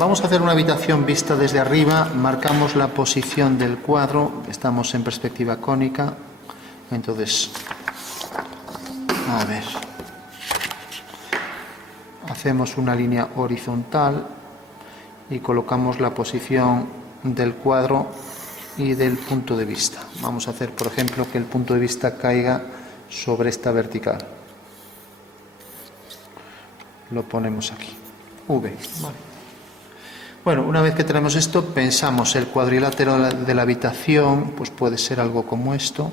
vamos a hacer una habitación vista desde arriba. Marcamos la posición del cuadro, estamos en perspectiva cónica. Entonces, a ver, hacemos una línea horizontal y colocamos la posición del cuadro y del punto de vista. Vamos a hacer, por ejemplo, que el punto de vista caiga sobre esta vertical. Lo ponemos aquí, V. Vale. Bueno, una vez que tenemos esto, pensamos el cuadrilátero de la habitación, pues puede ser algo como esto.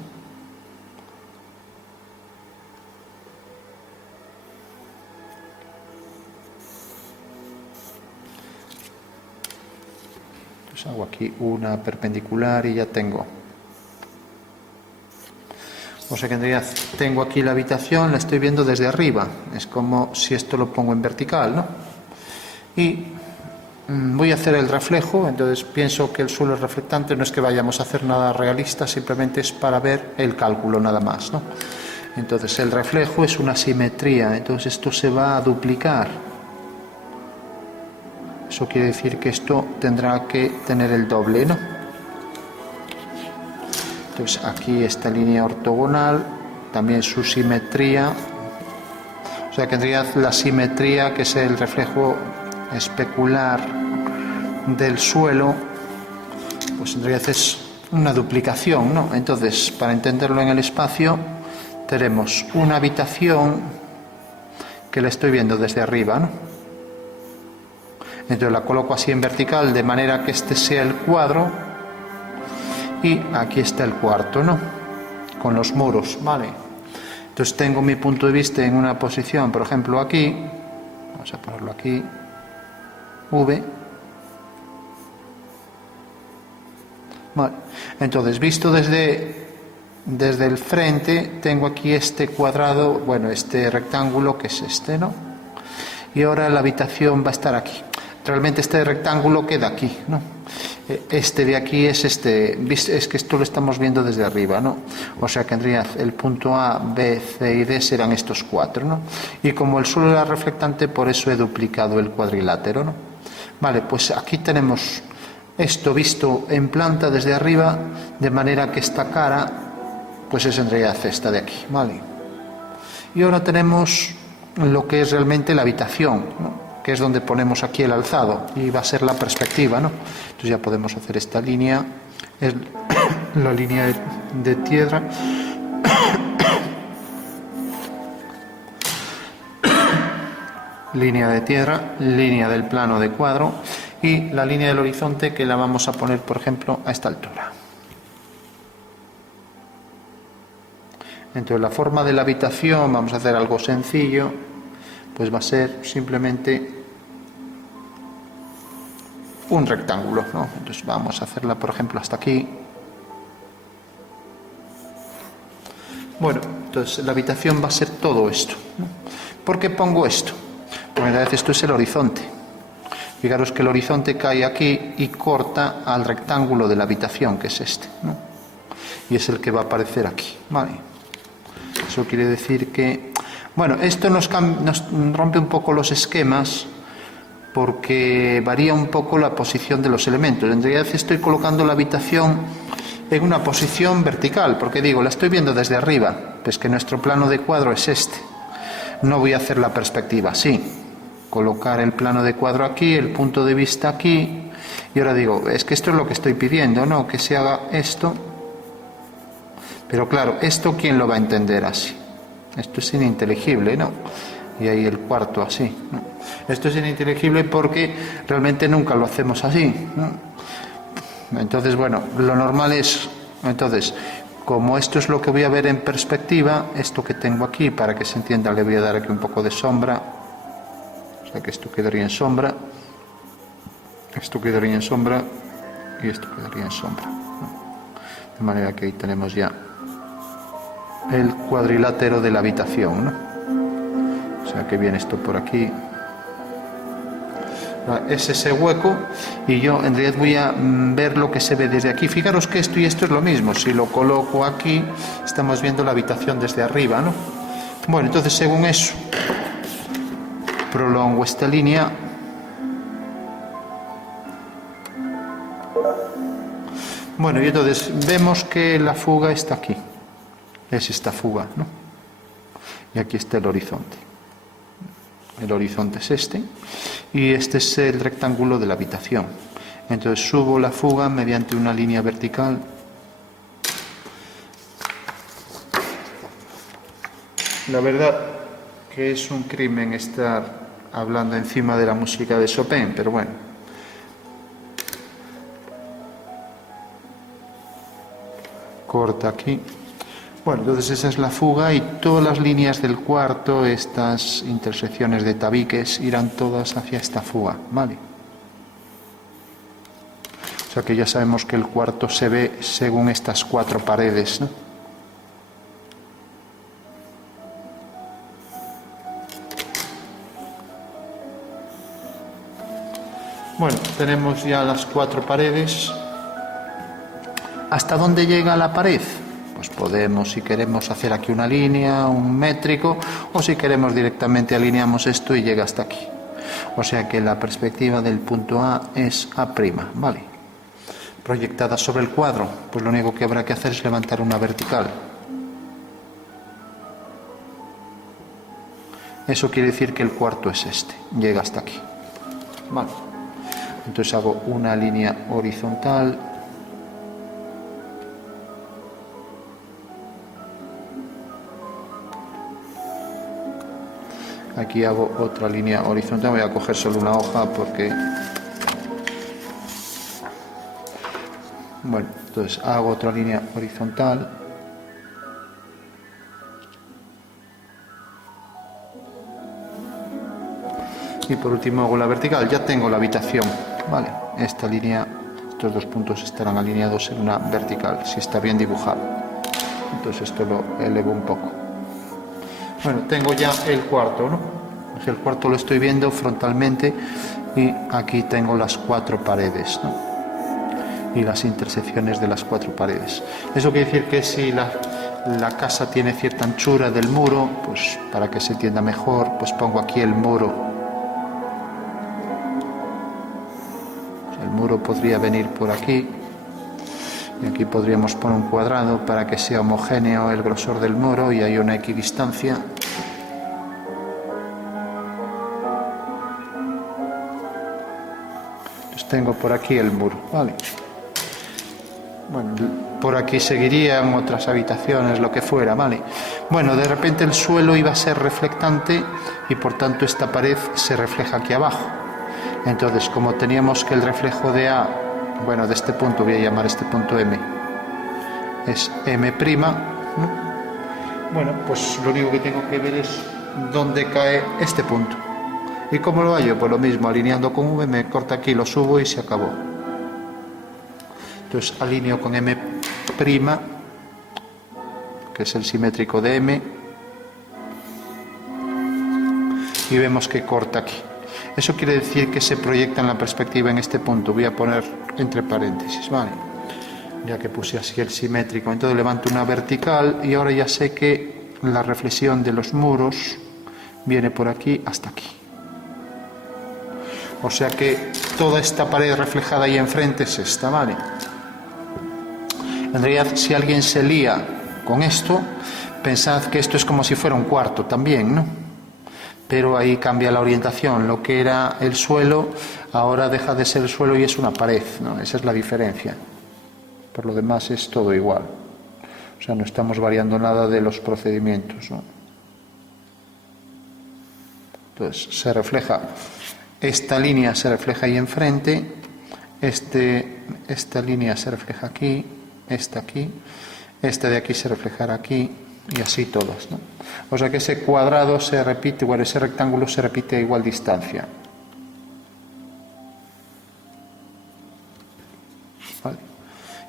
Pues hago aquí una perpendicular y ya tengo. O sea que en realidad tengo aquí la habitación, la estoy viendo desde arriba. Es como si esto lo pongo en vertical, ¿no? Y voy a hacer el reflejo, entonces pienso que el suelo es reflectante, no es que vayamos a hacer nada realista, simplemente es para ver el cálculo nada más, ¿no? Entonces el reflejo es una simetría, entonces esto se va a duplicar. Eso quiere decir que esto tendrá que tener el doble, ¿no? Entonces aquí esta línea ortogonal, también su simetría, o sea que en realidad la simetría, que es el reflejo especular del suelo, pues en realidad es una duplicación, ¿no? Entonces, para entenderlo en el espacio, tenemos una habitación que la estoy viendo desde arriba, ¿no? Entonces la coloco así en vertical, de manera que este sea el cuadro. Y aquí está el cuarto, ¿no? Con los muros, ¿vale? Entonces tengo mi punto de vista en una posición, por ejemplo aquí, vamos a ponerlo aquí, V. Vale. Entonces, visto desde el frente, tengo aquí este cuadrado, bueno, este rectángulo que es este, ¿no? Y ahora la habitación va a estar aquí. Realmente este rectángulo queda aquí, ¿no? Este de aquí es este, es que esto lo estamos viendo desde arriba, ¿no? O sea que en realidad el punto A, B, C y D serán estos cuatro, ¿no? Y como el suelo era reflectante, por eso he duplicado el cuadrilátero, ¿no? Vale, pues aquí tenemos esto visto en planta desde arriba, de manera que esta cara, pues es en realidad esta de aquí, ¿vale? Y ahora tenemos lo que es realmente la habitación, ¿no? Que es donde ponemos aquí el alzado y va a ser la perspectiva, ¿no? Entonces ya podemos hacer esta línea, es la línea de tierra. Línea de tierra, línea del plano de cuadro y la línea del horizonte, que la vamos a poner, por ejemplo, a esta altura. Entonces la forma de la habitación, vamos a hacer algo sencillo, pues va a ser simplemente un rectángulo, ¿no? Entonces vamos a hacerla, por ejemplo, hasta aquí. Bueno, entonces la habitación va a ser todo esto, ¿no? ¿Por qué pongo esto? Porque en realidad esto es el horizonte. Fijaros que el horizonte cae aquí y corta al rectángulo de la habitación, que es este, ¿no? Y es el que va a aparecer aquí, ¿vale? Eso quiere decir que, bueno, esto nos rompe un poco los esquemas, porque varía un poco la posición de los elementos. En realidad estoy colocando la habitación en una posición vertical, porque digo, la estoy viendo desde arriba, pues que nuestro plano de cuadro es este. No voy a hacer la perspectiva así, colocar el plano de cuadro aquí, el punto de vista aquí, y ahora digo, es que esto es lo que estoy pidiendo, ¿no? Que se haga esto. Pero claro, ¿esto quién lo va a entender así? Esto es ininteligible, ¿no? Y ahí el cuarto así, ¿no? Esto es ininteligible porque realmente nunca lo hacemos así, ¿no? Entonces, bueno, lo normal es, entonces, como esto es lo que voy a ver en perspectiva, esto que tengo aquí, para que se entienda, le voy a dar aquí un poco de sombra, o sea que esto quedaría en sombra, esto quedaría en sombra y esto quedaría en sombra, ¿no? De manera que ahí tenemos ya el cuadrilátero de la habitación, ¿no? O sea que viene esto por aquí, es ese hueco, y yo en realidad voy a ver lo que se ve desde aquí. Fijaros que esto y esto es lo mismo, si lo coloco aquí estamos viendo la habitación desde arriba, ¿no? Bueno, entonces según eso prolongo esta línea Bueno, y entonces vemos que la fuga está aquí. Es esta fuga, ¿no? Y aquí está el horizonte. El horizonte es este. Y este es el rectángulo de la habitación. Entonces subo la fuga mediante una línea vertical. La verdad que es un crimen estar hablando encima de la música de Chopin, pero bueno. Corta aquí. Bueno, entonces esa es la fuga y todas las líneas del cuarto, estas intersecciones de tabiques, irán todas hacia esta fuga, ¿vale? O sea que ya sabemos que el cuarto se ve según estas 4 paredes, ¿no? Bueno, tenemos ya las 4 paredes. ¿Hasta dónde llega la pared? Pues podemos, si queremos, hacer aquí una línea, un métrico, o si queremos directamente alineamos esto y llega hasta aquí. O sea que la perspectiva del punto A es A', ¿vale? Proyectada sobre el cuadro, pues lo único que habrá que hacer es levantar una vertical. Eso quiere decir que el cuarto es este, llega hasta aquí. Vale. Entonces hago una línea horizontal. Aquí hago otra línea horizontal, voy a coger solo una hoja porque... Bueno, entonces hago otra línea horizontal. Y por último hago la vertical, ya tengo la habitación, ¿vale? Esta línea, estos 2 puntos estarán alineados en una vertical, si está bien dibujado. Entonces esto lo elevo un poco. Bueno, tengo ya el cuarto, ¿no? El cuarto lo estoy viendo frontalmente y aquí tengo las 4 paredes, ¿no? Y las intersecciones de las 4 paredes. Eso quiere decir que si la casa tiene cierta anchura del muro, pues para que se entienda mejor, pues pongo aquí el muro. El muro podría venir por aquí. Y aquí podríamos poner un cuadrado para que sea homogéneo el grosor del muro y hay una equidistancia. Entonces tengo por aquí el muro, ¿vale? Bueno, por aquí seguirían otras habitaciones, lo que fuera, ¿vale? Bueno, de repente el suelo iba a ser reflectante y por tanto esta pared se refleja aquí abajo. Entonces, como teníamos que el reflejo de A, bueno, de este punto, voy a llamar este punto M, es M', ¿no? Bueno, pues lo único que tengo que ver es dónde cae este punto. ¿Y cómo lo hallo? Pues lo mismo, alineando con V, me corta aquí, lo subo y se acabó. Entonces alineo con M', que es el simétrico de M, y vemos que corta aquí. Eso quiere decir que se proyecta en la perspectiva en este punto. Voy a poner entre paréntesis, ¿vale? Ya que puse así el simétrico. Entonces levanto una vertical y ahora ya sé que la reflexión de los muros viene por aquí hasta aquí. O sea que toda esta pared reflejada ahí enfrente es esta, ¿vale? En realidad, si alguien se lía con esto, pensad que esto es como si fuera un cuarto también, ¿no? Pero ahí cambia la orientación. Lo que era el suelo, ahora deja de ser el suelo y es una pared, ¿no? Esa es la diferencia. Por lo demás es todo igual. O sea, no estamos variando nada de los procedimientos, ¿no? Entonces, se refleja, esta línea se refleja ahí enfrente, esta línea se refleja aquí, esta aquí, esta de aquí se reflejará aquí, y así todas, ¿no? O sea que ese cuadrado se repite, bueno, ese rectángulo se repite a igual distancia. ¿Vale?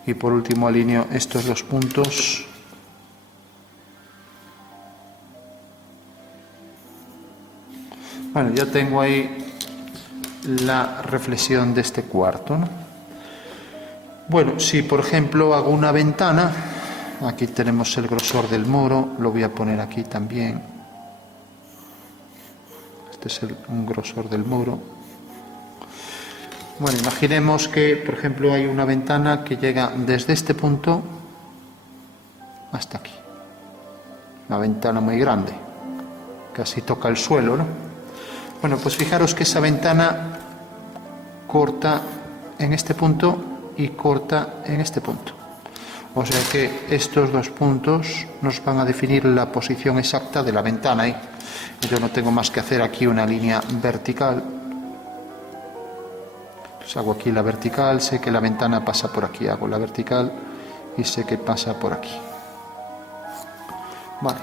Y por último alineo estos 2 puntos. Bueno, ya tengo ahí la reflexión de este cuarto, ¿no? Bueno, si por ejemplo hago una ventana, aquí tenemos el grosor del muro, lo voy a poner aquí también. Este es un grosor del muro. Bueno, imaginemos que, por ejemplo, hay una ventana que llega desde este punto hasta aquí. Una ventana muy grande, casi toca el suelo, ¿no? Bueno, pues fijaros que esa ventana corta en este punto y corta en este punto. O sea que estos dos puntos nos van a definir la posición exacta de la ventana ahí. Yo no tengo más que hacer aquí una línea vertical. Pues hago aquí la vertical, sé que la ventana pasa por aquí, hago la vertical y sé que pasa por aquí. Vale.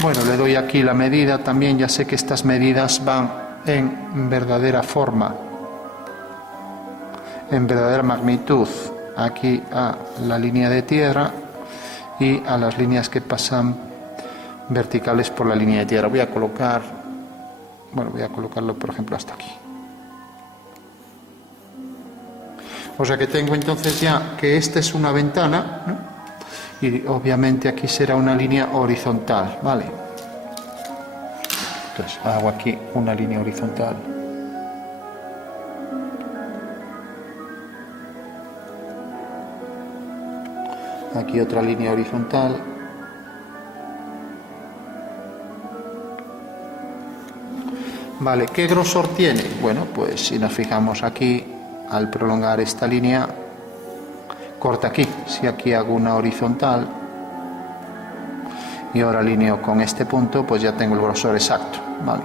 Bueno, le doy aquí la medida también, ya sé que estas medidas van en verdadera forma, en verdadera magnitud, aquí a la línea de tierra y a las líneas que pasan verticales por la línea de tierra. Voy a colocarlo por ejemplo hasta aquí. O sea que tengo entonces ya que esta es una ventana, ¿no? Y obviamente aquí será una línea horizontal, ¿vale? Entonces hago aquí una línea horizontal. Aquí otra línea horizontal. Vale, ¿qué grosor tiene? Bueno, pues si nos fijamos aquí, al prolongar esta línea, corta aquí. Si aquí hago una horizontal y ahora alineo con este punto, pues ya tengo el grosor exacto, ¿vale?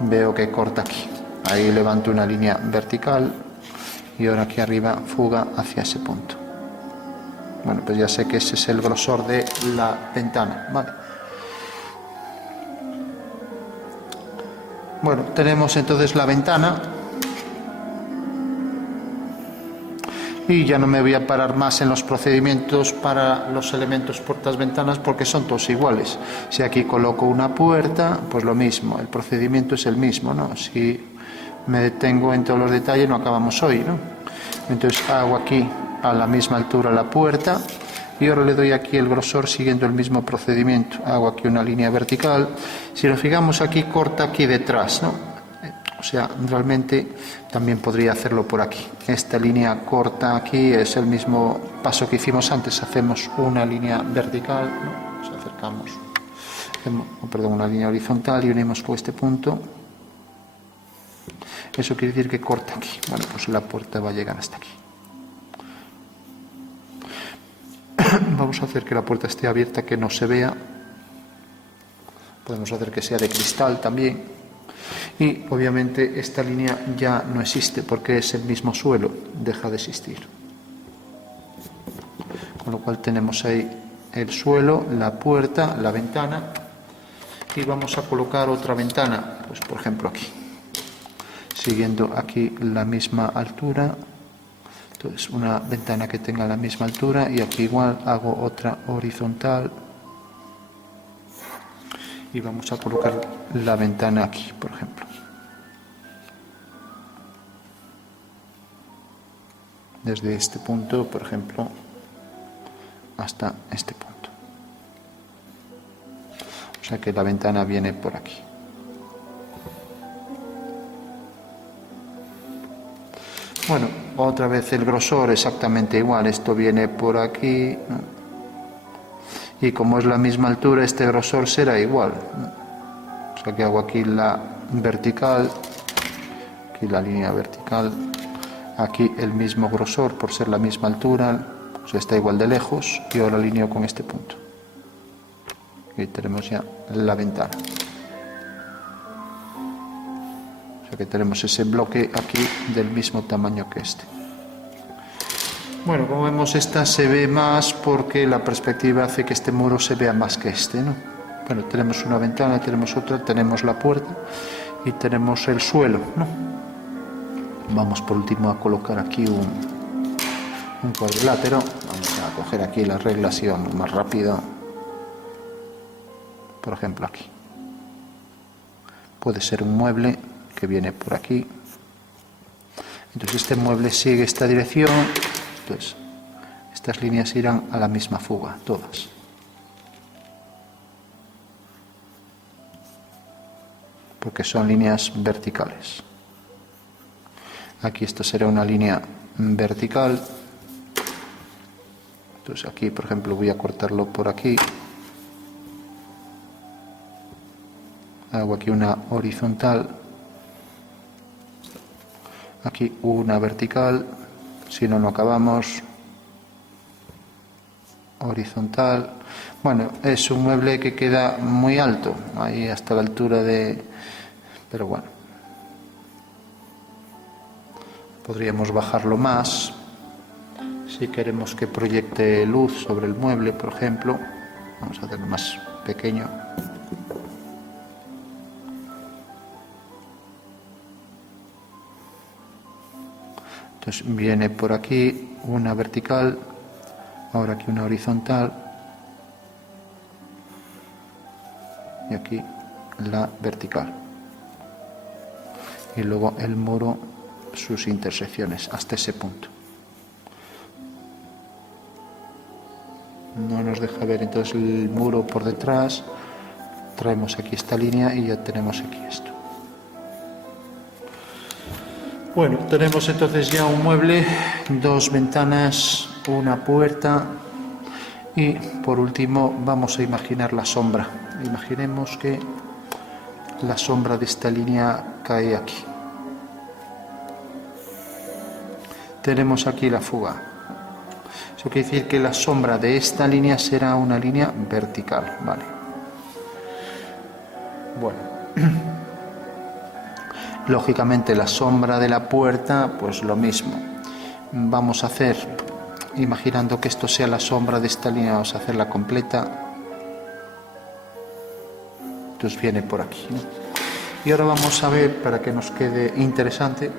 Veo que corta aquí. Ahí levanto una línea vertical y ahora aquí arriba fuga hacia ese punto. Bueno, pues ya sé que ese es el grosor de la ventana, ¿vale? Bueno, tenemos entonces la ventana y ya no me voy a parar más en los procedimientos para los elementos puertas-ventanas porque son todos iguales. Si aquí coloco una puerta, pues lo mismo, el procedimiento es el mismo, ¿no? Si me detengo en todos los detalles no acabamos hoy, ¿no? Entonces hago aquí a la misma altura la puerta y ahora le doy aquí el grosor siguiendo el mismo procedimiento. Hago aquí una línea vertical. Si nos fijamos aquí, corta aquí detrás, ¿no? O sea, realmente también podría hacerlo por aquí. Esta línea corta aquí es el mismo paso que hicimos antes. Hacemos una línea vertical, ¿no? Nos acercamos, una línea horizontal y unimos con este punto. Eso quiere decir que corta aquí. Bueno, pues la puerta va a llegar hasta aquí. Vamos a hacer que la puerta esté abierta, que no se vea. Podemos hacer que sea de cristal también. Y obviamente esta línea ya no existe porque es el mismo suelo, deja de existir. Con lo cual tenemos ahí el suelo, la puerta, la ventana y vamos a colocar otra ventana, pues por ejemplo aquí, siguiendo aquí la misma altura. Entonces una ventana que tenga la misma altura y aquí igual hago otra horizontal y vamos a colocar la ventana aquí, por ejemplo. Desde este punto, por ejemplo, hasta este punto. O sea que la ventana viene por aquí. Bueno, otra vez el grosor exactamente igual. Esto viene por aquí, ¿no? Y como es la misma altura, este grosor será igual, ¿no? O sea que hago aquí la vertical, aquí la línea vertical, aquí el mismo grosor por ser la misma altura, o sea, está igual de lejos, y ahora alineo con este punto. Y tenemos ya la ventana. O sea que tenemos ese bloque aquí del mismo tamaño que este. Bueno, como vemos, esta se ve más porque la perspectiva hace que este muro se vea más que este, ¿no? Bueno, tenemos una ventana, tenemos otra, tenemos la puerta y tenemos el suelo, ¿no? Vamos por último a colocar aquí un cuadrilátero. Vamos a coger aquí la regla así vamos más rápido. Por ejemplo aquí. Puede ser un mueble que viene por aquí. Entonces este mueble sigue esta dirección. Entonces estas líneas irán a la misma fuga, todas. Porque son líneas verticales. Aquí esto será una línea vertical. Entonces aquí, por ejemplo, voy a cortarlo por aquí. Hago aquí una horizontal. Aquí una vertical. Si no, no acabamos. Horizontal. Bueno, es un mueble que queda muy alto, ahí hasta la altura de... Pero bueno, podríamos bajarlo más si queremos que proyecte luz sobre el mueble, por ejemplo. Vamos a hacerlo más pequeño. Entonces viene por aquí una vertical, ahora aquí una horizontal y aquí la vertical. Y luego el muro, sus intersecciones hasta ese punto. No nos deja ver entonces el muro por detrás. Traemos aquí esta línea y ya tenemos aquí esto. Bueno, tenemos entonces ya un mueble, dos ventanas, una puerta y por último vamos a imaginar la sombra. Imaginemos que la sombra de esta línea cae aquí. Tenemos aquí la fuga. Eso quiere decir que la sombra de esta línea será una línea vertical, ¿vale? Bueno. Lógicamente la sombra de la puerta, pues lo mismo. Vamos a hacer, imaginando que esto sea la sombra de esta línea, vamos a hacerla completa. Entonces viene por aquí, ¿no? Y ahora vamos a ver, para que nos quede interesante,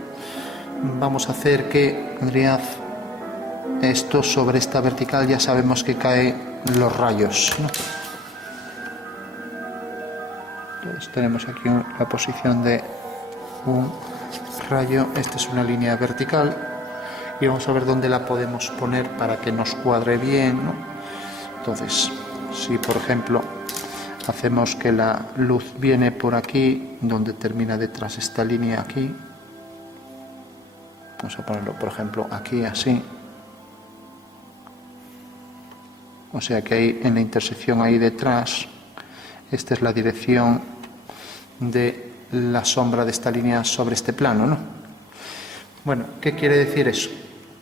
vamos a hacer que, Adrián, esto sobre esta vertical ya sabemos que caen los rayos, ¿no? Entonces tenemos aquí la posición de un rayo. Esta es una línea vertical y vamos a ver dónde la podemos poner para que nos cuadre bien, ¿no? Entonces, si por ejemplo hacemos que la luz viene por aquí, donde termina detrás esta línea aquí, vamos a ponerlo por ejemplo aquí así, o sea que ahí en la intersección ahí detrás, esta es la dirección de la sombra de esta línea sobre este plano, ¿no? Bueno, ¿qué quiere decir eso?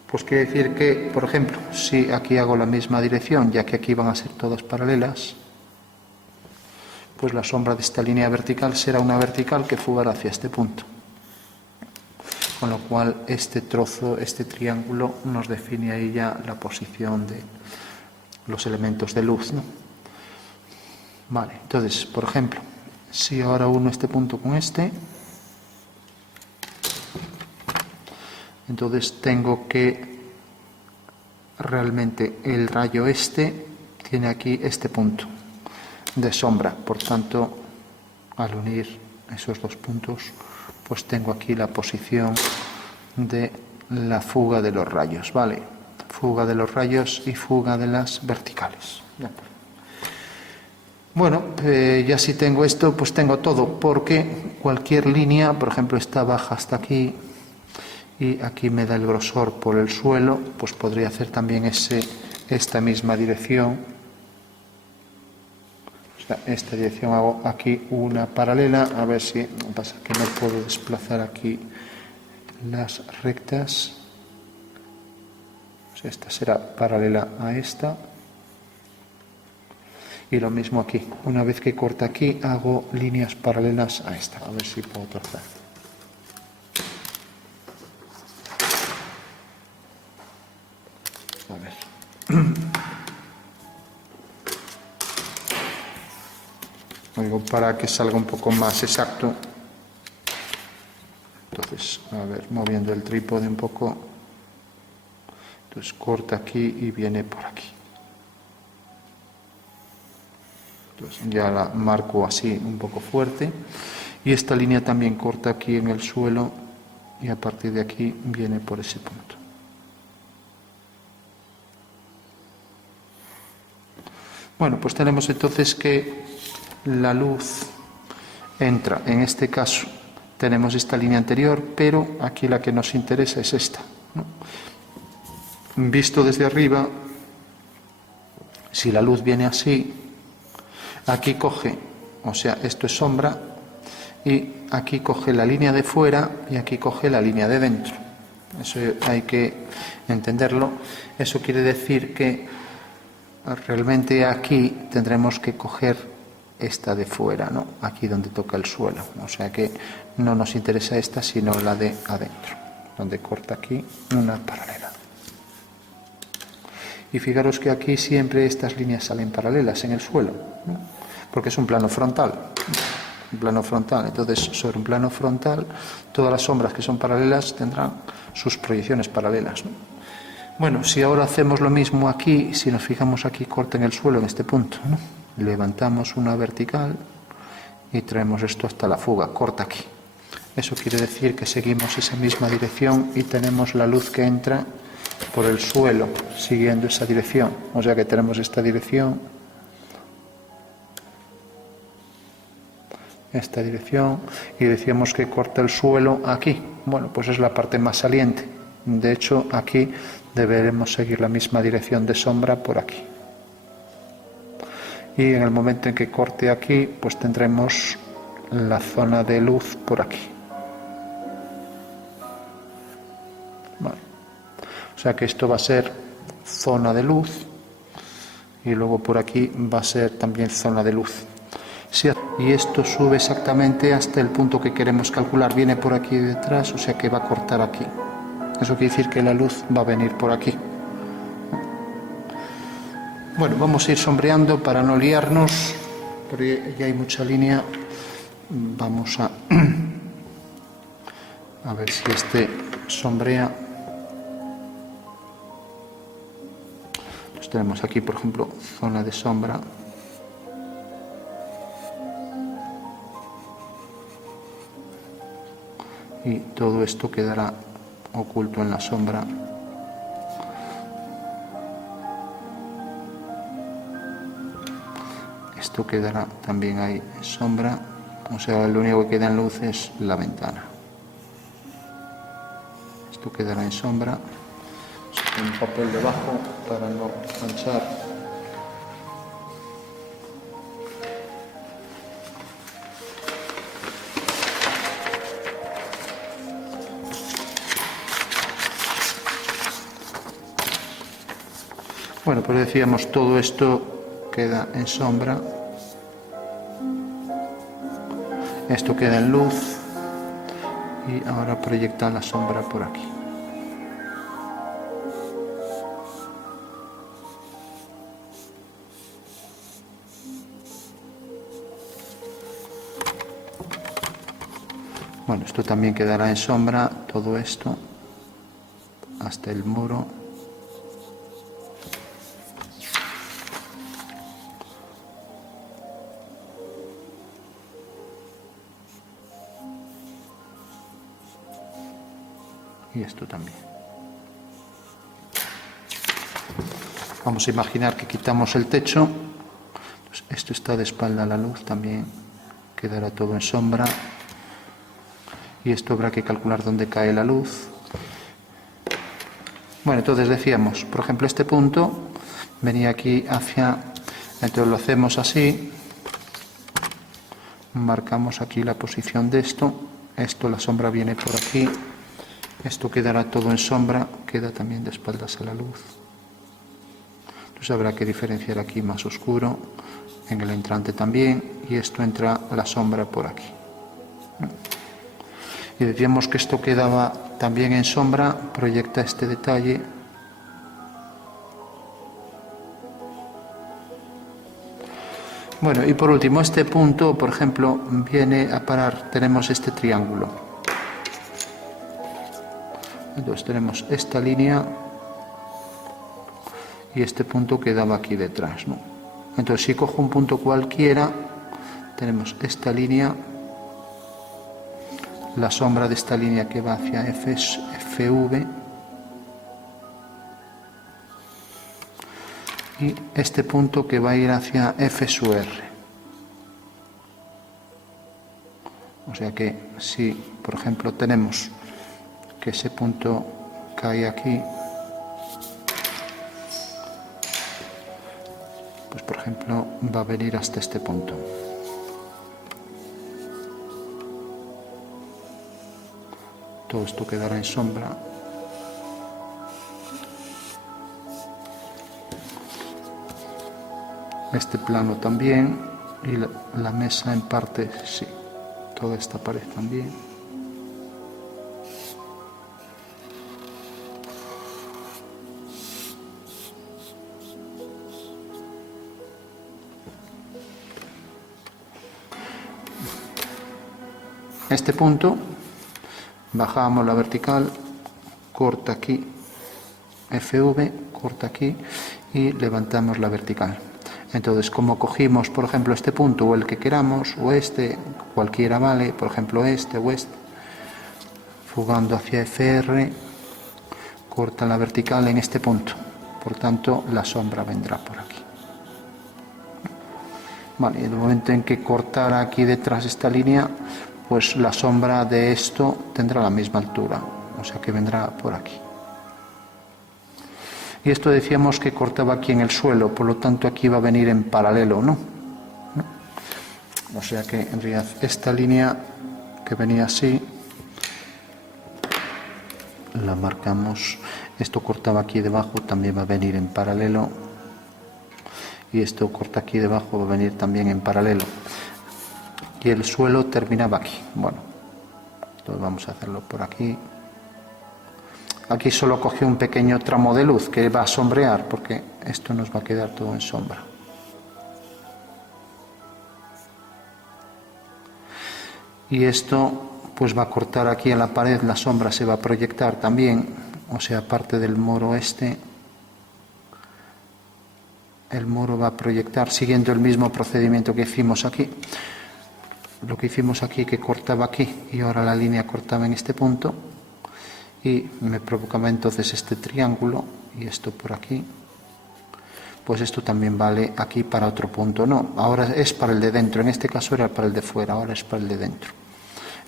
Pues quiere decir que, por ejemplo, si aquí hago la misma dirección, ya que aquí van a ser todas paralelas, pues la sombra de esta línea vertical será una vertical que fugará hacia este punto. Con lo cual este trozo, este triángulo, nos define ahí ya la posición de los elementos de luz, ¿no? Vale, entonces, por ejemplo, si ahora uno este punto con este, entonces tengo que realmente el rayo este tiene aquí este punto de sombra. Por tanto, al unir esos dos puntos, pues tengo aquí la posición de la fuga de los rayos, ¿vale? Fuga de los rayos y fuga de las verticales. Bueno, ya si tengo esto, pues tengo todo, porque cualquier línea, por ejemplo, esta baja hasta aquí y aquí me da el grosor por el suelo, pues podría hacer también esta misma dirección. O sea, esta dirección hago aquí una paralela, a ver si pasa que no puedo desplazar aquí las rectas. O sea, esta será paralela a esta. Y lo mismo aquí, una vez que corta aquí, hago líneas paralelas a esta. A ver si puedo trazar. A ver. Algo para que salga un poco más exacto. Entonces, a ver, moviendo el trípode un poco. Entonces corta aquí y viene por aquí. Entonces ya la marco así un poco fuerte y esta línea también corta aquí en el suelo y a partir de aquí viene por ese punto. Bueno, pues tenemos entonces que la luz entra, en este caso tenemos esta línea anterior, pero aquí la que nos interesa es esta, ¿no? Visto desde arriba, si la luz viene así, aquí coge, o sea, esto es sombra, y aquí coge la línea de fuera y aquí coge la línea de dentro. Eso hay que entenderlo. Eso quiere decir que realmente aquí tendremos que coger esta de fuera, ¿no? Aquí donde toca el suelo. O sea que no nos interesa esta, sino la de adentro, donde corta aquí una paralela. Y fijaros que aquí siempre estas líneas salen paralelas en el suelo, ¿no? Porque es un plano frontal. Un plano frontal. Entonces, sobre un plano frontal, todas las sombras que son paralelas tendrán sus proyecciones paralelas, ¿no? Bueno, si ahora hacemos lo mismo aquí, si nos fijamos aquí, corta en el suelo en este punto, ¿no? Levantamos una vertical y traemos esto hasta la fuga, corta aquí. Eso quiere decir que seguimos esa misma dirección y tenemos la luz que entra por el suelo siguiendo esa dirección. O sea que tenemos esta dirección, y decíamos que corta el suelo aquí. Bueno, pues es la parte más saliente. De hecho, aquí deberemos seguir la misma dirección de sombra por aquí. Y en el momento en que corte aquí, pues tendremos la zona de luz por aquí. Vale. O sea que esto va a ser zona de luz y luego por aquí va a ser también zona de luz. Y esto sube exactamente hasta el punto que queremos calcular. Viene por aquí detrás, o sea que va a cortar aquí. Eso quiere decir que la luz va a venir por aquí. Bueno, vamos a ir sombreando para no liarnos, porque ya hay mucha línea. Vamos a ver si este sombrea. Pues tenemos aquí, por ejemplo, zona de sombra. Y todo esto quedará oculto en la sombra. Esto quedará también ahí en sombra, o sea, lo único que queda en luz es la ventana. Esto quedará en sombra. Un papel debajo para no manchar. Bueno, pues decíamos, todo esto queda en sombra, esto queda en luz y ahora proyecta la sombra por aquí. Bueno, esto también quedará en sombra, todo esto, hasta el muro. Y esto también. Vamos a imaginar que quitamos el techo. Pues esto está de espalda a la luz, también quedará todo en sombra. Y esto habrá que calcular dónde cae la luz. Bueno, entonces decíamos, por ejemplo, este punto venía aquí hacia... Entonces lo hacemos así. Marcamos aquí la posición de esto. Esto, la sombra viene por aquí. Esto quedará todo en sombra, queda también de espaldas a la luz. Entonces habrá que diferenciar aquí más oscuro, en el entrante también, y esto entra la sombra por aquí. Y decíamos que esto quedaba también en sombra, proyecta este detalle. Bueno, y por último, este punto, por ejemplo, viene a parar, tenemos este triángulo. Entonces tenemos esta línea y este punto quedaba aquí detrás, ¿no? Entonces si cojo un punto cualquiera, tenemos esta línea, la sombra de esta línea que va hacia FV y este punto que va a ir hacia F sub R. O sea que si por ejemplo, tenemos que ese punto cae aquí, pues por ejemplo va a venir hasta este punto. Todo esto quedará en sombra. Este plano también, y la mesa en parte, sí, toda esta pared también. Este punto, bajamos la vertical, corta aquí, FV, corta aquí y levantamos la vertical. Entonces, como cogimos, por ejemplo, este punto o el que queramos, o este, cualquiera vale, por ejemplo este o este, fugando hacia FR, corta la vertical en este punto. Por tanto, la sombra vendrá por aquí. Vale, y en el momento en que cortara aquí detrás esta línea, pues la sombra de esto tendrá la misma altura, o sea que vendrá por aquí. Y esto decíamos que cortaba aquí en el suelo, por lo tanto aquí va a venir en paralelo, ¿no? O sea que en realidad esta línea que venía así, la marcamos, esto cortaba aquí debajo, también va a venir en paralelo, y esto corta aquí debajo, va a venir también en paralelo. Y el suelo terminaba aquí. Bueno, entonces vamos a hacerlo por aquí. Aquí solo cogí un pequeño tramo de luz que va a sombrear, porque esto nos va a quedar todo en sombra. Y esto pues va a cortar aquí en la pared, la sombra se va a proyectar también, o sea, parte del muro este, el muro va a proyectar siguiendo el mismo procedimiento que hicimos aquí. Lo que hicimos aquí, que cortaba aquí y ahora la línea cortaba en este punto, y me provocaba entonces este triángulo y esto por aquí. Pues esto también vale aquí para otro punto. No, ahora es para el de dentro, en este caso era para el de fuera, ahora es para el de dentro.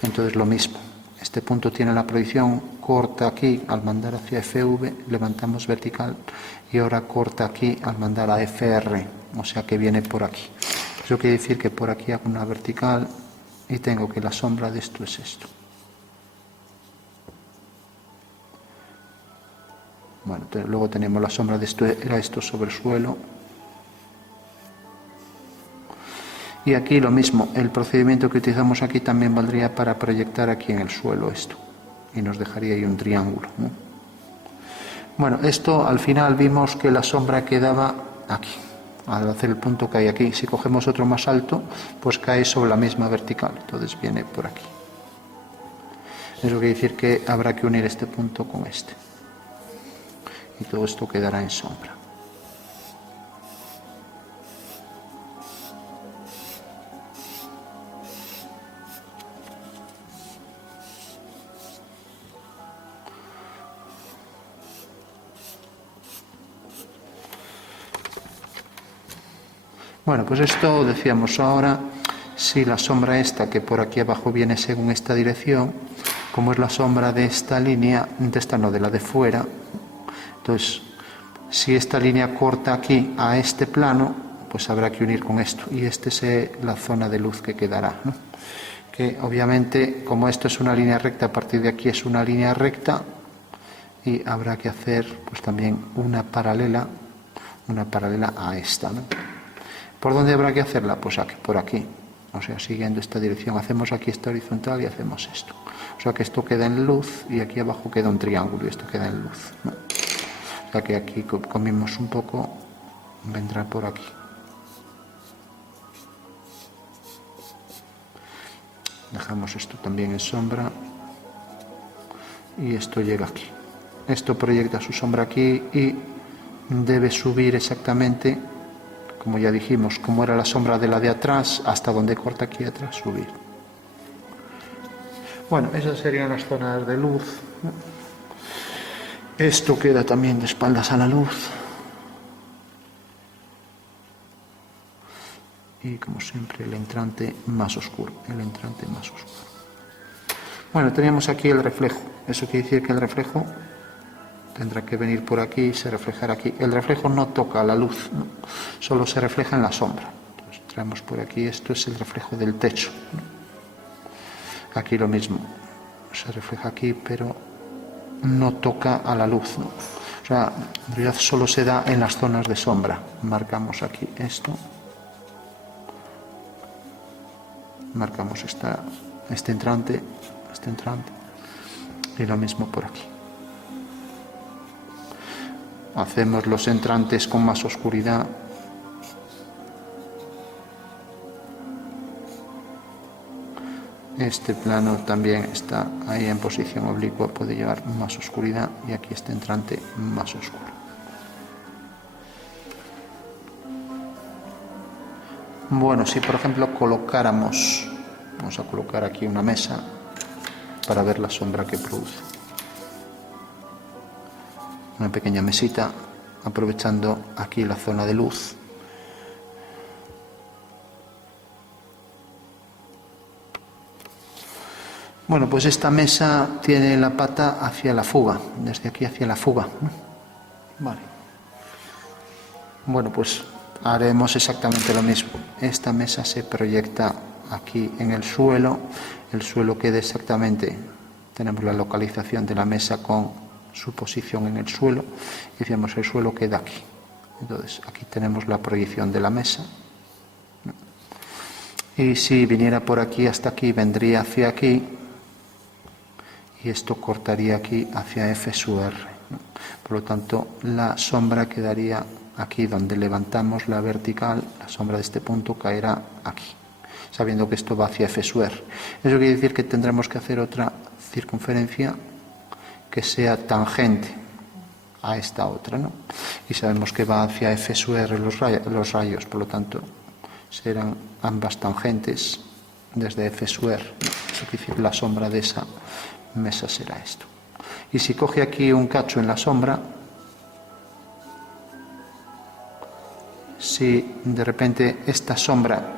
Entonces lo mismo, este punto tiene la proyección, corta aquí al mandar hacia FV, levantamos vertical, y ahora corta aquí al mandar a FR, o sea que viene por aquí. Eso quiere decir que por aquí hago una vertical y tengo que la sombra de esto es esto. Bueno, luego tenemos la sombra de esto, era esto sobre el suelo. Y aquí lo mismo, el procedimiento que utilizamos aquí también valdría para proyectar aquí en el suelo esto. Y nos dejaría ahí un triángulo, ¿no? Bueno, esto al final vimos que la sombra quedaba aquí, al hacer el punto cae aquí. Si cogemos otro más alto, pues cae sobre la misma vertical, entonces viene por aquí. Eso quiere decir que habrá que unir este punto con este. Y todo esto quedará en sombra. Bueno, pues esto decíamos ahora, si la sombra esta que por aquí abajo viene según esta dirección, como es la sombra de esta línea, de esta no, de la de fuera, entonces si esta línea corta aquí a este plano, pues habrá que unir con esto, y esta es la zona de luz que quedará, ¿no? Que obviamente, como esto es una línea recta, a partir de aquí es una línea recta, y habrá que hacer pues también una paralela a esta, ¿no? ¿Por dónde habrá que hacerla? Pues aquí, por aquí, o sea, siguiendo esta dirección. Hacemos aquí esta horizontal y hacemos esto. O sea que esto queda en luz y aquí abajo queda un triángulo y esto queda en luz, ¿no? O sea que aquí comimos un poco, vendrá por aquí. Dejamos esto también en sombra y esto llega aquí. Esto proyecta su sombra aquí y debe subir exactamente, como ya dijimos, como era la sombra de la de atrás, hasta donde corta aquí atrás, subir. Bueno, esas serían las zonas de luz. Esto queda también de espaldas a la luz. Y como siempre el entrante más oscuro, Bueno, teníamos aquí el reflejo. Eso quiere decir que el reflejo tendrá que venir por aquí y se reflejará aquí. El reflejo no toca la luz, ¿no? Solo se refleja en la sombra. Entonces, traemos por aquí, esto es el reflejo del techo, ¿no? Aquí lo mismo, se refleja aquí, pero no toca a la luz, ¿no? O sea, en realidad solo se da en las zonas de sombra. Marcamos aquí esto. Marcamos este entrante, y lo mismo por aquí. Hacemos los entrantes con más oscuridad. Este plano también está ahí en posición oblicua, puede llevar más oscuridad, y aquí este entrante más oscuro. Bueno, si por ejemplo colocáramos, vamos a colocar aquí una mesa para ver la sombra que produce. Una pequeña mesita, aprovechando aquí la zona de luz. Bueno, pues esta mesa tiene la pata hacia la fuga, desde aquí hacia la fuga, ¿no? Vale. Bueno, pues haremos exactamente lo mismo. Esta mesa se proyecta aquí en el suelo queda exactamente, tenemos la localización de la mesa con su posición en el suelo, y decíamos el suelo queda aquí. Entonces aquí tenemos la proyección de la mesa, y si viniera por aquí hasta aquí, vendría hacia aquí, y esto cortaría aquí hacia F sub R. Por lo tanto, la sombra quedaría aquí donde levantamos la vertical, la sombra de este punto caerá aquí, sabiendo que esto va hacia F sub R. Eso quiere decir que tendremos que hacer otra circunferencia que sea tangente a esta otra, ¿no? Y sabemos que va hacia F sub R los rayos, por lo tanto, serán ambas tangentes desde F sub R. Eso quiere decir la sombra de esa mesa será esto. Y si coge aquí un cacho en la sombra, si de repente esta sombra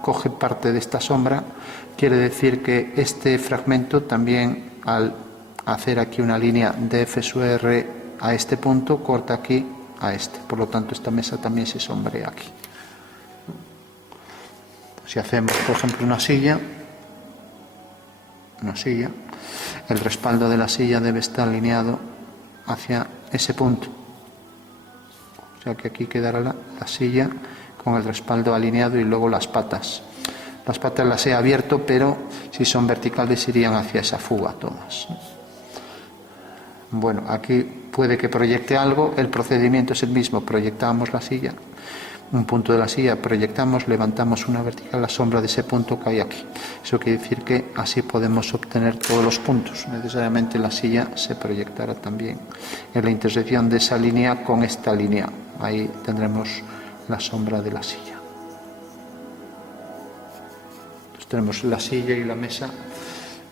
coge parte de esta sombra, quiere decir que este fragmento también, al hacer aquí una línea de F sub R a este punto, corta aquí a este. Por lo tanto, esta mesa también se sombrea aquí. Si hacemos, por ejemplo, una silla, el respaldo de la silla debe estar alineado hacia ese punto. O sea que aquí quedará la silla con el respaldo alineado y luego las patas. Las patas las he abierto, pero si son verticales irían hacia esa fuga todas. Bueno, aquí puede que proyecte algo, el procedimiento es el mismo, proyectamos la silla, un punto de la silla, proyectamos, levantamos una vertical, la sombra de ese punto cae aquí. Eso quiere decir que así podemos obtener todos los puntos. Necesariamente la silla se proyectará también en la intersección de esa línea con esta línea. Ahí tendremos la sombra de la silla. Entonces tenemos la silla y la mesa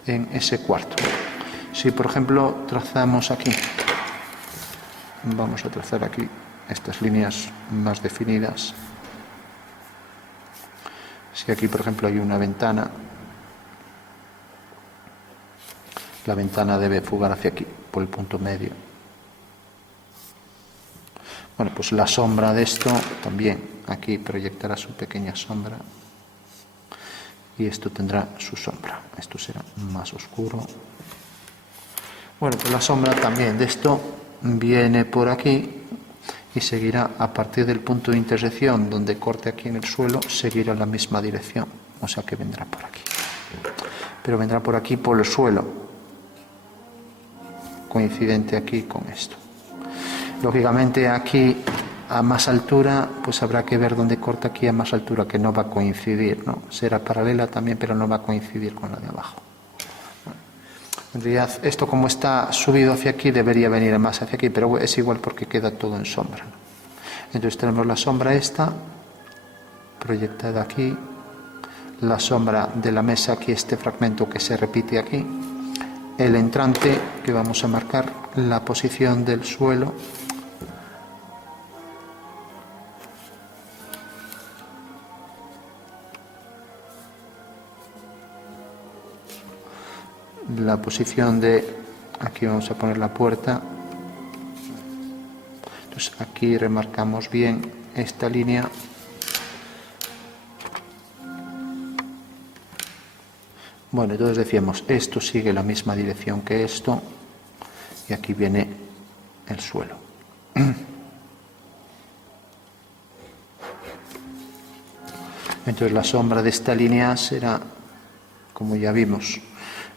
en ese cuarto. Si por ejemplo trazamos aquí, vamos a trazar aquí estas líneas más definidas. Si aquí por ejemplo hay una ventana, la ventana debe fugar hacia aquí, por el punto medio. Bueno, pues la sombra de esto también, aquí proyectará su pequeña sombra, y esto tendrá su sombra. Esto será más oscuro. Bueno, pues la sombra también de esto viene por aquí y seguirá a partir del punto de intersección donde corte aquí en el suelo, seguirá la misma dirección, o sea que vendrá por aquí. Pero vendrá por aquí por el suelo, coincidente aquí con esto. Lógicamente aquí a más altura, pues habrá que ver dónde corta aquí a más altura, que no va a coincidir, ¿no? Será paralela también, pero no va a coincidir con la de abajo. En realidad, esto como está subido hacia aquí, debería venir más hacia aquí, pero es igual porque queda todo en sombra, ¿no? Entonces tenemos la sombra esta, proyectada aquí, la sombra de la mesa aquí, este fragmento que se repite aquí, el entrante, que vamos a marcar la posición del suelo, la posición de, aquí vamos a poner la puerta, entonces aquí remarcamos bien esta línea. Bueno, entonces decíamos, esto sigue la misma dirección que esto, y aquí viene el suelo. Entonces la sombra de esta línea será, como ya vimos,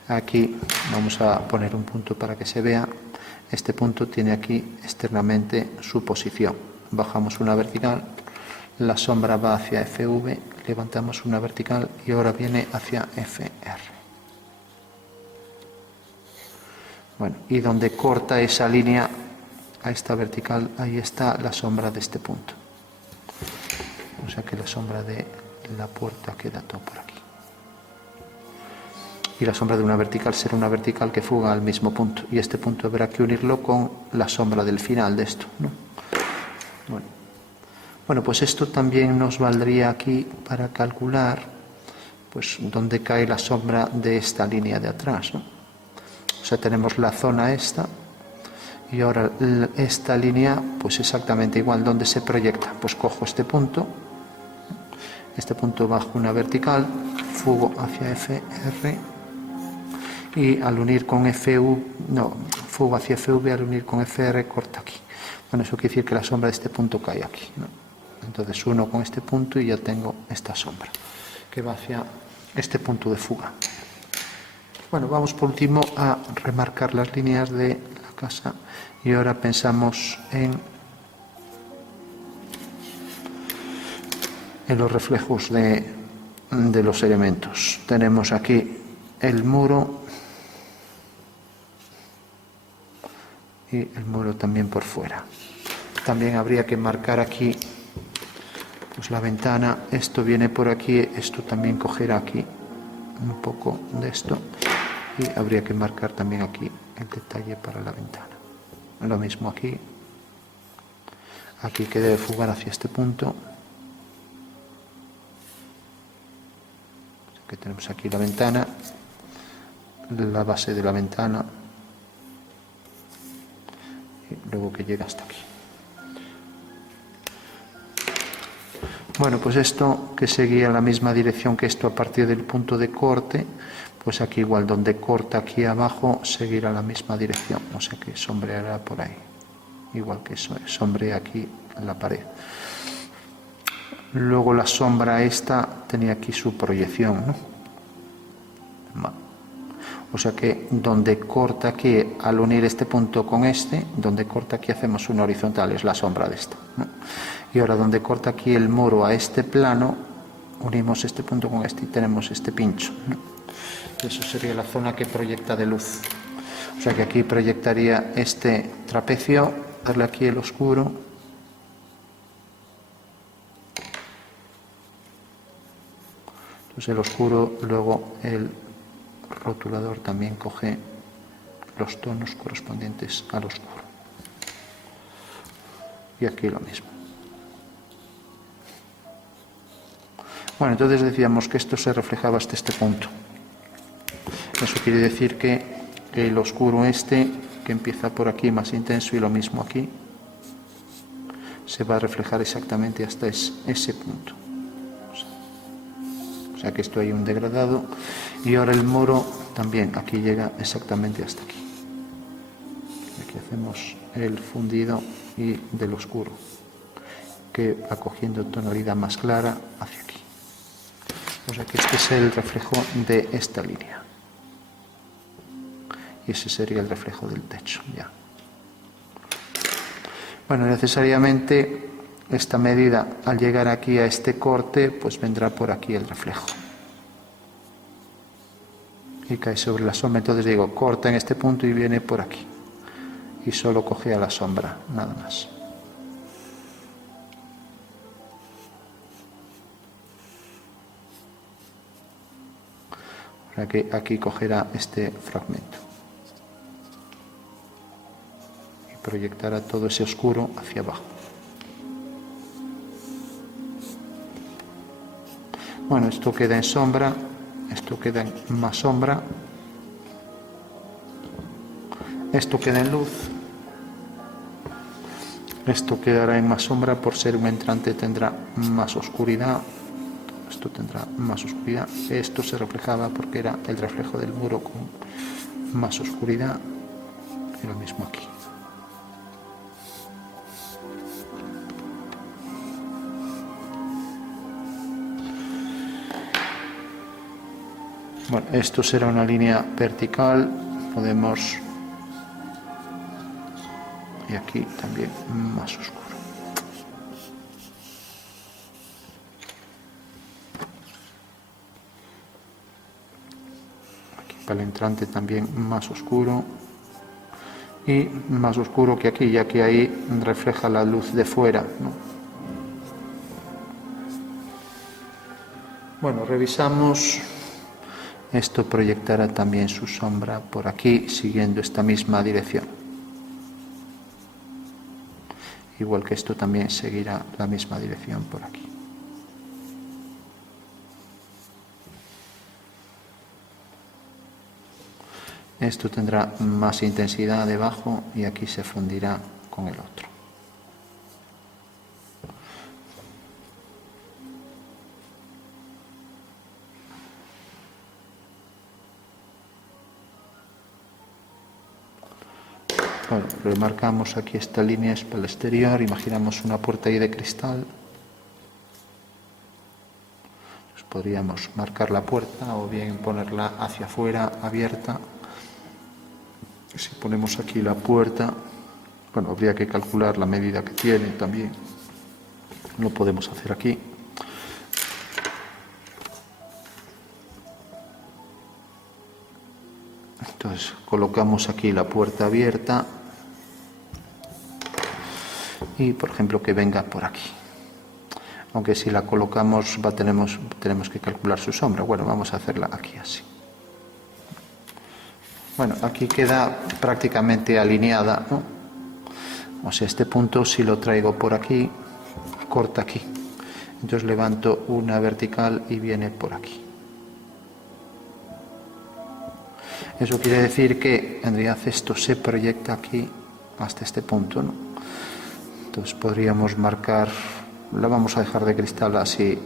aquí vamos a poner un punto para que se vea. Este punto tiene aquí externamente su posición. Bajamos una vertical, la sombra va hacia FV, levantamos una vertical y ahora viene hacia FR. Bueno, y donde corta esa línea a esta vertical, ahí está la sombra de este punto. O sea que la sombra de la puerta queda todo por aquí. Y la sombra de una vertical será una vertical que fuga al mismo punto. Y este punto habrá que unirlo con la sombra del final de esto, ¿no? Bueno, pues esto también nos valdría aquí para calcular pues dónde cae la sombra de esta línea de atrás, ¿no? O sea, tenemos la zona esta y ahora esta línea pues exactamente igual. ¿Dónde se proyecta? Pues cojo este punto bajo una vertical, fugo hacia FR y al unir con fugo hacia FV, al unir con FR corta aquí. Bueno, eso quiere decir que la sombra de este punto cae aquí, ¿no? Entonces uno con este punto y ya tengo esta sombra que va hacia este punto de fuga. Bueno, vamos por último a remarcar las líneas de la casa y ahora pensamos en los reflejos de los elementos. Tenemos aquí el muro y el muro también por fuera. También habría que marcar aquí pues la ventana. Esto viene por aquí, esto también cogerá aquí un poco de esto y habría que marcar también aquí el detalle para la ventana. Lo mismo aquí que debe fugar hacia este punto. Que tenemos aquí la ventana, la base de la ventana y luego que llega hasta aquí. Bueno, pues esto que seguía la misma dirección que esto a partir del punto de corte, pues aquí igual donde corta aquí abajo seguirá la misma dirección, o sea que sombreará por ahí, igual que eso, sombrea aquí en la pared. Luego la sombra esta tenía aquí su proyección, ¿no? O sea que donde corta aquí, al unir este punto con este, donde corta aquí hacemos una horizontal, es la sombra de esta, ¿no? Y ahora donde corta aquí el muro a este plano, unimos este punto con este y tenemos este pincho, ¿no? Eso sería la zona que proyecta de luz. O sea que aquí proyectaría este trapecio, darle aquí el oscuro. Entonces el oscuro, luego el rotulador también coge los tonos correspondientes al oscuro. Y aquí lo mismo. Bueno, entonces decíamos que esto se reflejaba hasta este punto. Eso quiere decir que el oscuro este, que empieza por aquí más intenso y lo mismo aquí, se va a reflejar exactamente hasta ese punto. O sea que esto hay un degradado y ahora el muro también aquí llega exactamente hasta aquí. Aquí hacemos el fundido y del oscuro que va cogiendo tonalidad más clara hacia aquí. O sea que este es el reflejo de esta línea y ese sería el reflejo del techo ya. Bueno, necesariamente esta medida al llegar aquí a este corte pues vendrá por aquí el reflejo y cae sobre la sombra. Entonces digo, corta en este punto y viene por aquí y solo coge a la sombra, nada más. O sea que aquí cogerá este fragmento y proyectará todo ese oscuro hacia abajo. Bueno, esto queda en sombra, esto queda en más sombra. Esto queda en luz. Esto quedará en más sombra, por ser un entrante tendrá más oscuridad. Esto tendrá más oscuridad. Esto se reflejaba porque era el reflejo del muro con más oscuridad. Y lo mismo aquí. Bueno, esto será una línea vertical. Podemos... Y aquí también más oscuro. Aquí para el entrante también más oscuro. Y más oscuro que aquí, ya que ahí refleja la luz de fuera, ¿no? Bueno, revisamos. Esto proyectará también su sombra por aquí, siguiendo esta misma dirección. Igual que esto también seguirá la misma dirección por aquí. Esto tendrá más intensidad debajo y aquí se fundirá con el otro. Bueno, remarcamos aquí esta línea es para el exterior, imaginamos una puerta ahí de cristal. Pues podríamos marcar la puerta o bien ponerla hacia afuera abierta. Si ponemos aquí la puerta, bueno, habría que calcular la medida que tiene también. Lo podemos hacer aquí. Entonces colocamos aquí la puerta abierta y, por ejemplo, que venga por aquí. Aunque si la colocamos tenemos que calcular su sombra. Bueno, vamos a hacerla aquí así. Bueno, aquí queda prácticamente alineada, ¿no? O sea, este punto si lo traigo por aquí, corta aquí. Entonces levanto una vertical y viene por aquí. Eso quiere decir que en realidad esto se proyecta aquí hasta este punto, ¿no? Entonces podríamos marcar, la vamos a dejar de cristal, así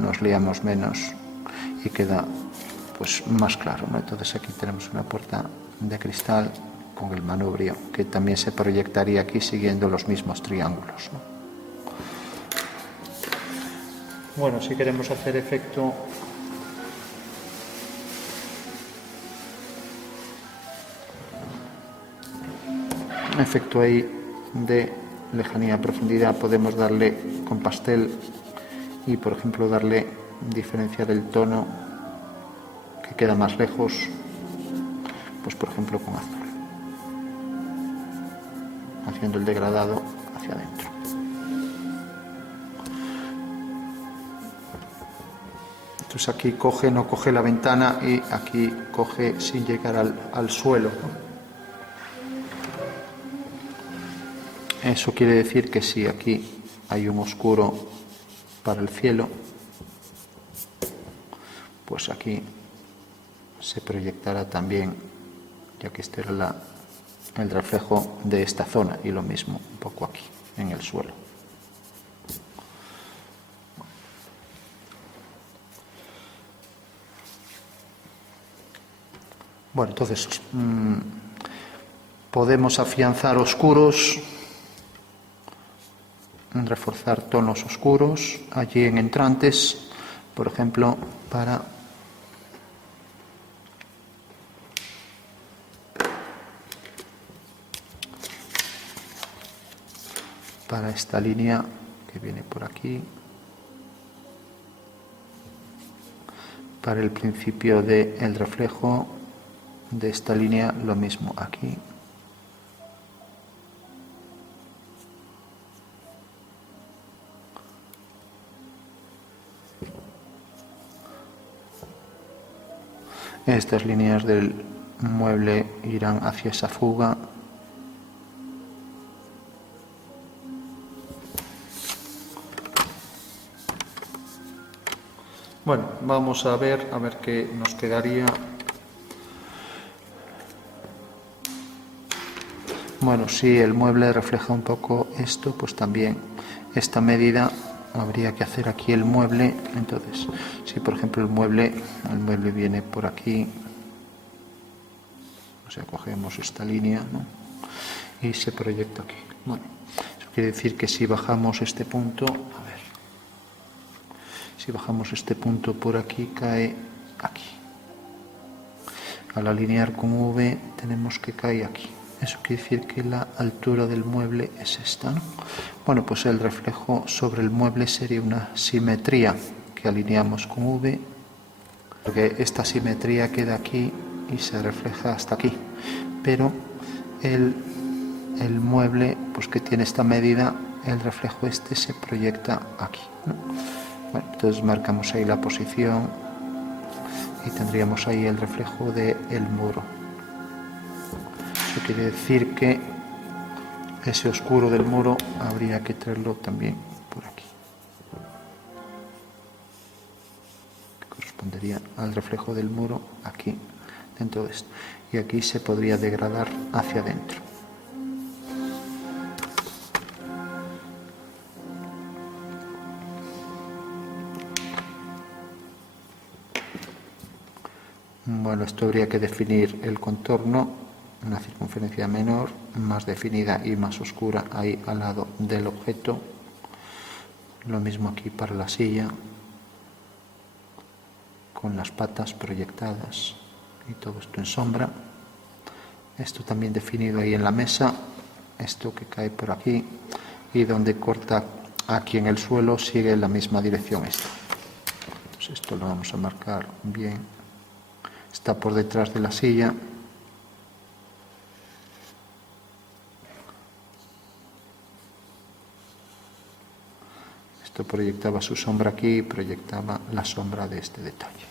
nos liamos menos y queda pues más claro, ¿no? Entonces aquí tenemos una puerta de cristal con el manubrio que también se proyectaría aquí siguiendo los mismos triángulos, ¿no? Bueno, si queremos hacer efecto ahí de lejanía a profundidad, podemos darle con pastel y, por ejemplo, diferenciar el tono que queda más lejos, pues por ejemplo con azul, haciendo el degradado hacia adentro. Entonces aquí no coge la ventana y aquí coge sin llegar al suelo, ¿no? Eso quiere decir que si aquí hay un oscuro para el cielo, pues aquí se proyectará también, ya que este era el reflejo de esta zona, y lo mismo un poco aquí en el suelo. Bueno, entonces podemos afianzar oscuros, reforzar tonos oscuros allí en entrantes, por ejemplo, para esta línea que viene por aquí, para el principio del reflejo de esta línea, lo mismo aquí. Estas líneas del mueble irán hacia esa fuga. Bueno, vamos a ver qué nos quedaría. Bueno, si el mueble refleja un poco esto, pues también esta medida habría que hacer aquí el mueble. Entonces, si por ejemplo el mueble viene por aquí, o sea, cogemos esta línea, ¿no? Y se proyecta aquí. Bueno, eso quiere decir que si bajamos este punto, a ver, si bajamos este punto por aquí, cae aquí. Al alinear con V tenemos que caer aquí. Eso quiere decir que la altura del mueble es esta, ¿no? Bueno, pues el reflejo sobre el mueble sería una simetría que alineamos con V, porque esta simetría queda aquí y se refleja hasta aquí. Pero el mueble, pues que tiene esta medida, el reflejo este se proyecta aquí, ¿no? Bueno, entonces marcamos ahí la posición y tendríamos ahí el reflejo del muro. Eso quiere decir que ese oscuro del muro habría que traerlo también por aquí, que correspondería al reflejo del muro aquí dentro de esto, y aquí se podría degradar hacia adentro. Bueno, esto habría que definir el contorno, una circunferencia menor, más definida y más oscura ahí al lado del objeto. Lo mismo aquí para la silla, con las patas proyectadas y todo esto en sombra. Esto también definido ahí en la mesa, esto que cae por aquí, y donde corta aquí en el suelo sigue la misma dirección esta. Pues esto lo vamos a marcar bien. Está por detrás de la silla. Esto proyectaba su sombra aquí, proyectaba la sombra de este detalle.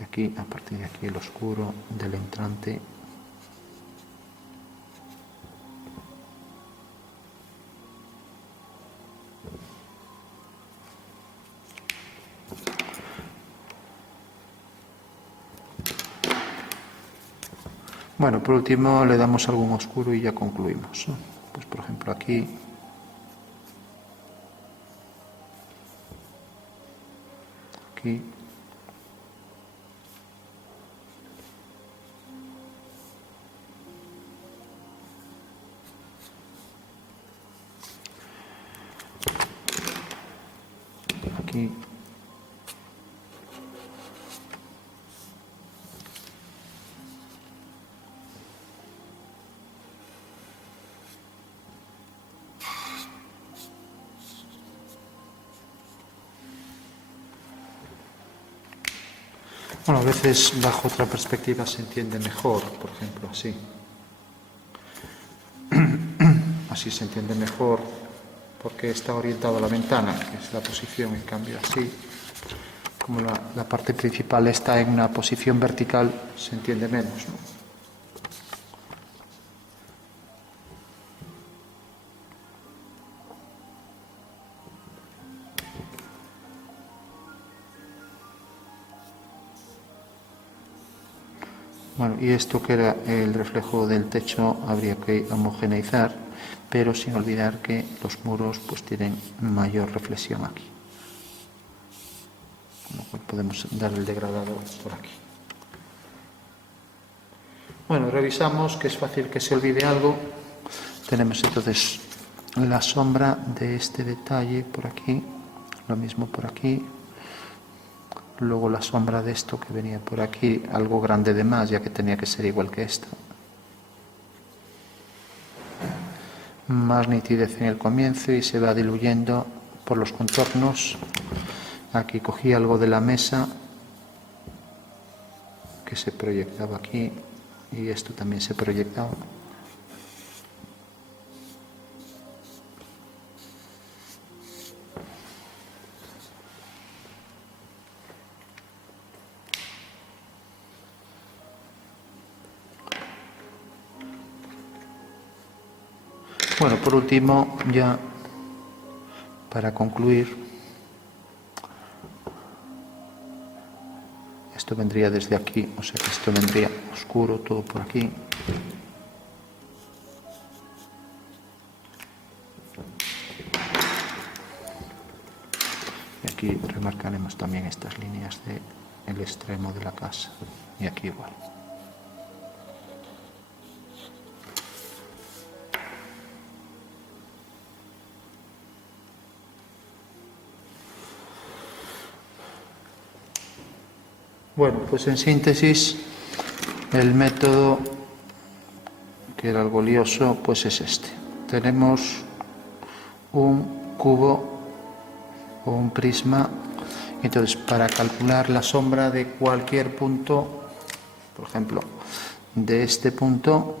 Y aquí, a partir de aquí, el oscuro del entrante. Bueno, por último le damos algún oscuro y ya concluimos, ¿no? Pues por ejemplo aquí. Aquí. Aquí. Bueno, a veces bajo otra perspectiva se entiende mejor, por ejemplo, así. Así se entiende mejor porque está orientado a la ventana, que es la posición, en cambio así, como la parte principal está en una posición vertical, se entiende menos, ¿no? Bueno, y esto que era el reflejo del techo habría que homogeneizar, pero sin olvidar que los muros pues tienen mayor reflexión aquí. Con lo cual podemos dar el degradado por aquí. Bueno, revisamos, que es fácil que se olvide algo. Tenemos entonces la sombra de este detalle por aquí, lo mismo por aquí. Luego la sombra de esto que venía por aquí, algo grande de más, ya que tenía que ser igual que esta. Más nitidez en el comienzo y se va diluyendo por los contornos. Aquí cogí algo de la mesa que se proyectaba aquí y esto también se proyectaba. Bueno, por último, ya para concluir, esto vendría desde aquí, o sea que esto vendría oscuro, todo por aquí. Y aquí remarcaremos también estas líneas del extremo de la casa. Y aquí igual. Bueno, pues en síntesis, el método, que era algo lioso, pues es este. Tenemos un cubo o un prisma, entonces para calcular la sombra de cualquier punto, por ejemplo, de este punto,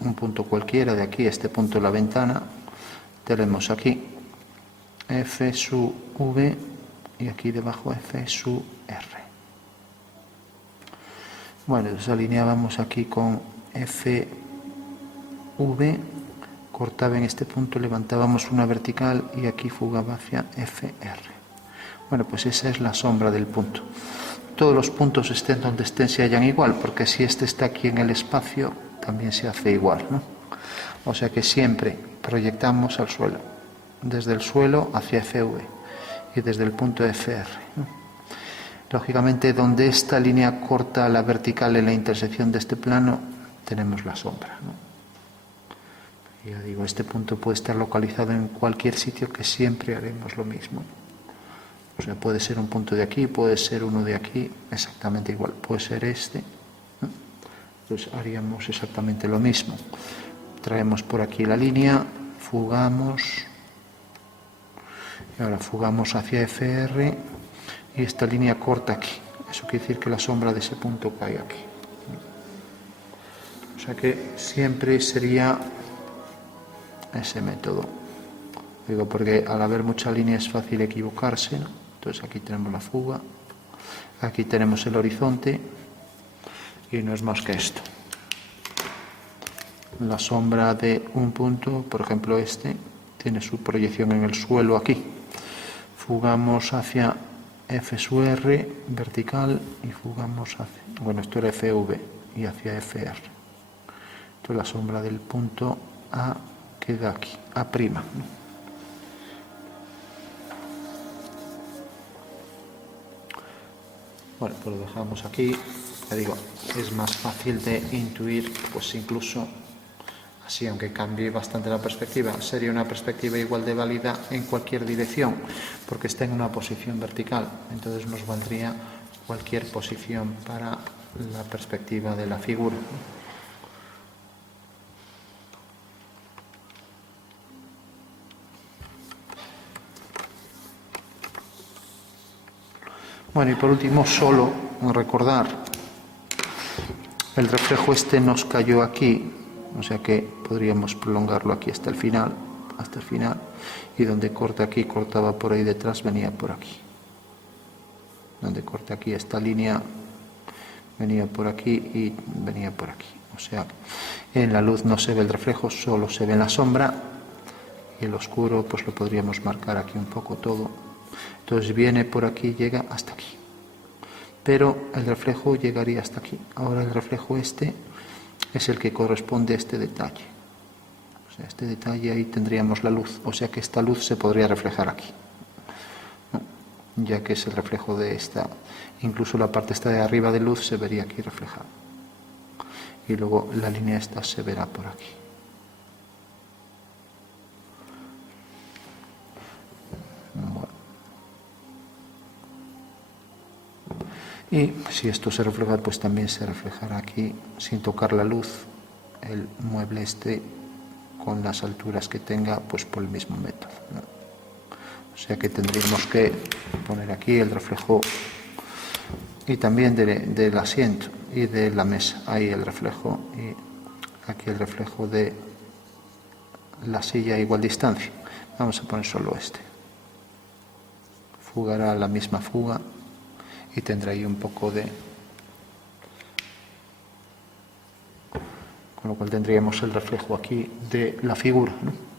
un punto cualquiera de aquí, este punto de la ventana, tenemos aquí F sub V y aquí debajo F sub R. Bueno, entonces alineábamos aquí con FV, cortaba en este punto, levantábamos una vertical y aquí fugaba hacia FR. Bueno, pues esa es la sombra del punto. Todos los puntos estén donde estén se hallan igual, porque si este está aquí en el espacio, también se hace igual, ¿no? O sea que siempre proyectamos al suelo, desde el suelo hacia FV y desde el punto FR, ¿no? Lógicamente, donde esta línea corta la vertical en la intersección de este plano, tenemos la sombra, ¿no? Ya digo, este punto puede estar localizado en cualquier sitio, que siempre haremos lo mismo. O sea, puede ser un punto de aquí, puede ser uno de aquí, exactamente igual. Puede ser este, ¿no? Entonces haríamos exactamente lo mismo. Traemos por aquí la línea, fugamos, y ahora fugamos hacia FR, y esta línea corta aquí. Eso quiere decir que la sombra de ese punto cae aquí. O sea que siempre sería ese método. Digo, porque al haber mucha línea es fácil equivocarse, ¿no? Entonces aquí tenemos la fuga, aquí tenemos el horizonte y no es más que esto. La sombra de un punto, por ejemplo este, tiene su proyección en el suelo aquí. Fugamos hacia F sub R vertical y fugamos hacia, bueno, esto era FV y hacia FR. Entonces la sombra del punto A queda aquí, A', ¿no? Bueno, pues lo dejamos aquí. Ya digo, es más fácil de intuir, pues incluso así, aunque cambie bastante la perspectiva, sería una perspectiva igual de válida en cualquier dirección, porque está en una posición vertical. Entonces nos valdría cualquier posición para la perspectiva de la figura. Bueno, y por último, solo recordar, el reflejo este nos cayó aquí, o sea que podríamos prolongarlo aquí hasta el final, y donde corta aquí, cortaba por ahí detrás, venía por aquí. Donde corta aquí esta línea, venía por aquí y venía por aquí. O sea, en la luz no se ve el reflejo, solo se ve la sombra, y el oscuro pues lo podríamos marcar aquí un poco todo. Entonces viene por aquí, llega hasta aquí. Pero el reflejo llegaría hasta aquí. Ahora el reflejo este es el que corresponde a este detalle. O sea, este detalle ahí tendríamos la luz. O sea que esta luz se podría reflejar aquí, ¿no? Ya que es el reflejo de esta. Incluso la parte esta de arriba de luz se vería aquí reflejada. Y luego la línea esta se verá por aquí. Bueno. Y si esto se refleja, pues también se reflejará aquí, sin tocar la luz, el mueble este con las alturas que tenga, pues por el mismo método, ¿no? O sea que tendríamos que poner aquí el reflejo, y también del asiento y de la mesa, ahí el reflejo, y aquí el reflejo de la silla a igual distancia. Vamos a poner solo este. Fugará la misma fuga y tendrá ahí un poco de... Con lo cual tendríamos el reflejo aquí de la figura, ¿no?